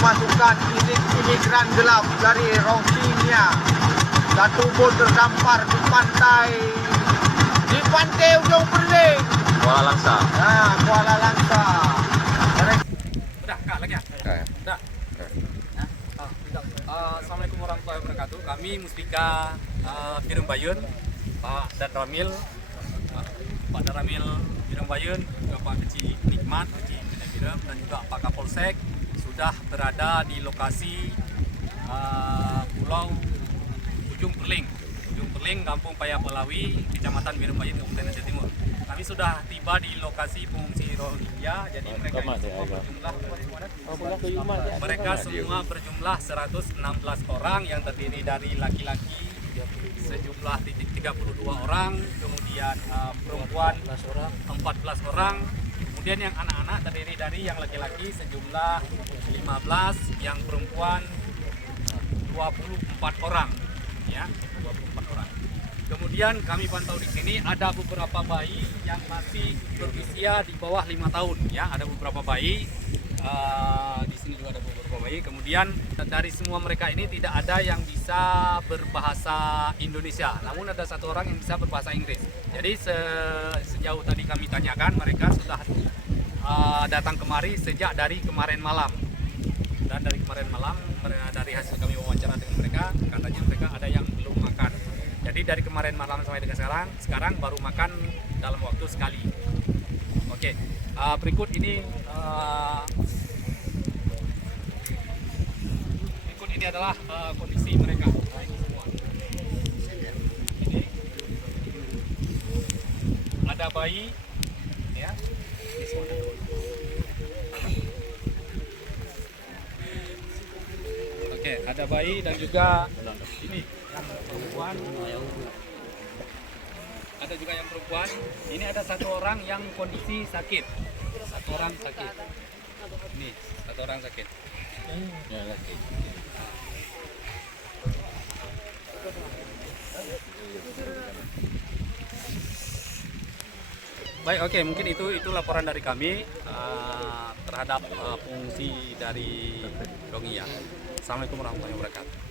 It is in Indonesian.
memasukkan imigran gelap dari Rohingya. Satu bot terdampar di pantai ujung Perling, Kuala Langsa. nah, Kuala Langsa. Udah, Kak, lagi ya? Udah. Assalamualaikum warahmatullahi wabarakatuh. Kami Muspika Pirung Bayun, Pak Dan Ramil, Pak Dan Ramil Pirung Bayun, juga Pak Keci Nikmat, Keci Pirung, dan juga Pak Kapolsek sudah berada di lokasi Pulau Ujung Perling, Kampung Paya Pelawi, Kecamatan Pirung Bayun, Kabupaten Aceh Timur. Kami sudah tiba di lokasi pengungsi Rohingya. Jadi mereka semua berjumlah 116 orang yang terdiri dari laki-laki sejumlah 32 orang, kemudian perempuan 14 orang, kemudian yang anak-anak terdiri dari yang laki-laki sejumlah 15, yang perempuan 24 orang, ya, 24 orang. Kemudian kami pantau di sini ada beberapa bayi yang masih berusia di bawah 5 tahun, ya, ada beberapa bayi. Di sini juga ada beberapa bayi. Kemudian dari semua mereka ini tidak ada yang bisa berbahasa Indonesia, namun ada satu orang yang bisa berbahasa Inggris. Jadi sejauh tadi kami tanyakan, mereka sudah datang kemari sejak dari kemarin malam. Dan dari kemarin malam, dari hasil kami wawancara dengan mereka, katanya mereka ada yang belum makan. Jadi dari kemarin malam sampai dengan sekarang baru makan dalam waktu sekali. Oke, berikut ini adalah kondisi mereka. Ini semua. Ini ada bayi, ya. Ini semua ada. Oke, ada bayi dan juga ini yang perempuan. Ada juga yang perempuan. Ini ada satu orang yang kondisi sakit. Satu orang sakit. Ini satu orang sakit. Ya, lagi. Baik, oke, mungkin itu laporan dari kami terhadap pengungsi dari Rohingya. Assalamualaikum warahmatullahi wabarakatuh.